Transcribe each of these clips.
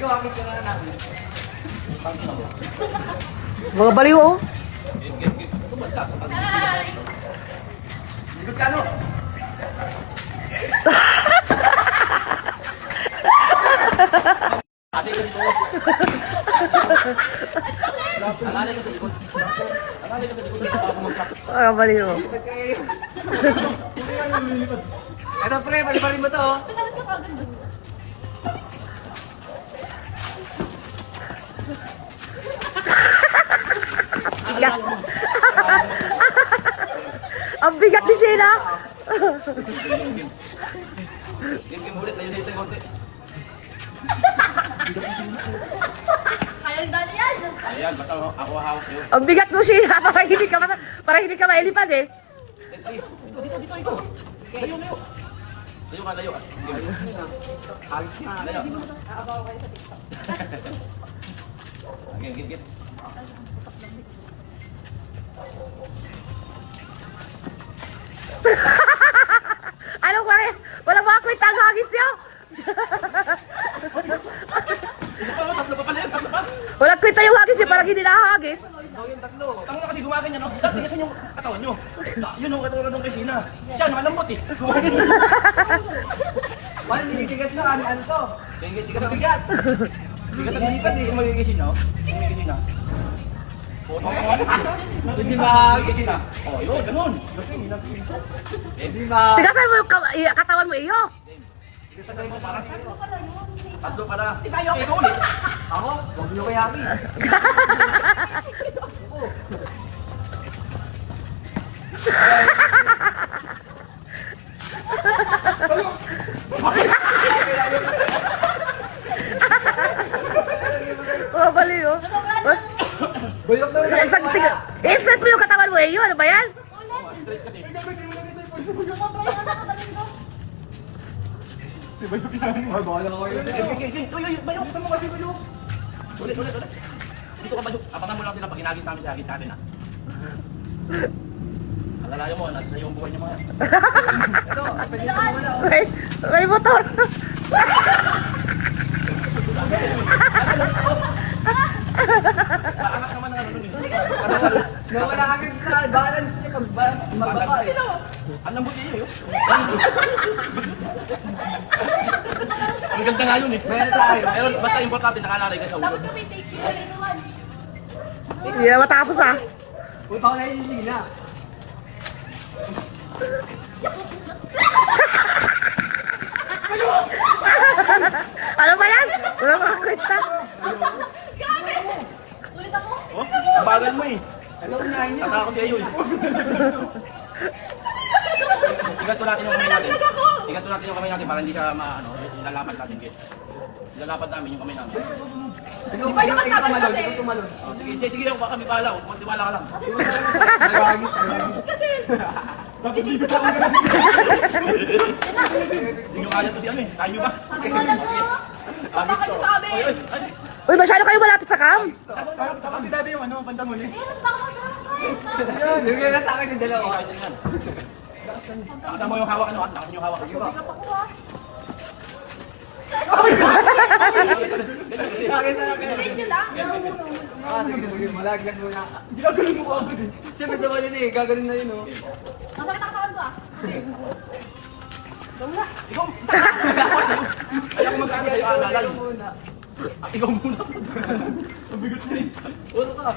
Mga baliw, oh. Likod ka, ano? Ate, ganito. Alalay ko sa likod. Alalay ko sa likod. Mga baliw, oh. Ito, pre, balibarin mo to, oh. Bigat. Ang bigat ni Sheila. Game ulit, layo na yung konti. Ayan, basta ako hawak sa'yo. Ang bigat mo, Sheila. Para hindi ka mailipad, eh. Dito. Layo. Layo ka, layo. Alis na. Layo. Game. Ano ba rin? Walang mga kwenta ang hagis niyo? Tatlo pa pala yun, tatlo pa. Walang kwenta yung hagis niyo, parang hindi nakahagis. Tango na kasi gumagan yan, no? Dati kasi yung katawan nyo. Yun, no, katulad ng Regina. Siya, nakalambot eh. Wala, nilitigas na, ano to? Tigas na bigat. Tigas na nilipad eh, magiging no? Magiging na. Hindi mahagis na. Oh, yun, ganun. Hindi mahagis. Tigasan mo yung katawan mo, iyo. Tatlo para. Ikaw ulit. Ako? Huwag nyo kayaki. Oh, bali, oh. I-straight mo yung katawan mo, iyo. Ano ba yan? Bayok, saan mo kasi bayok? Ulit. Dito ka bayok. Abangan mo lang sila pag hinagis namin sa atin na. Alalayo mo, nasa sa'yo ang buhay niyo mga. Ito, pwede ka mawala. May motor. Paangat naman ang ano nun. Nawala agad sa balance niya pag magbaba eh. Ang lambot niya yun. Ang ganda nga yun eh. Meron tayo. Pero basta importante nakalalay ka sa ulo. Hindi na matapos, ah. Punta ko na yung Gina. Ano ba yan? Wala mga kwenta. Oh, ang bagal mo eh. Alam ko na yun. Tatakot siya yun. Iganto natin yung kamay natin. Iganto natin yung kamay natin para hindi siya ilalapad natin. Ilalapad namin yung kamay namin. Hindi pa yung tumalon. Hindi ko tumalon. Oh, sige, baka kami bahala. Huwag tiwala ka lang. Nagagis. Hindi nyo kaya to si ano eh. Kaya nyo ba? Agis ko. Uy, masyado kayo malapit sa cam. Saka si Daddy yung ano, banda muli. Yung natakan yung dalawa. Takasan mo yung hawak ano, takasan yung hawak. Akin na lang. Sige. Malagyan mo na. Ginagaling mo ako din. Siyempre naman yun eh. Gagaling na yun oh. Ikaw! Ayaw ko magkano sa'yo, alalay. Muna. Ikaw muna. Ang bigot mo eh. Ulo ka.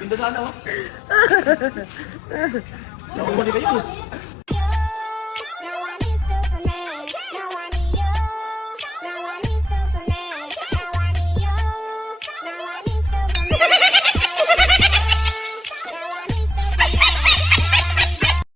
Ganda sana oh. Nakahuli kayo eh.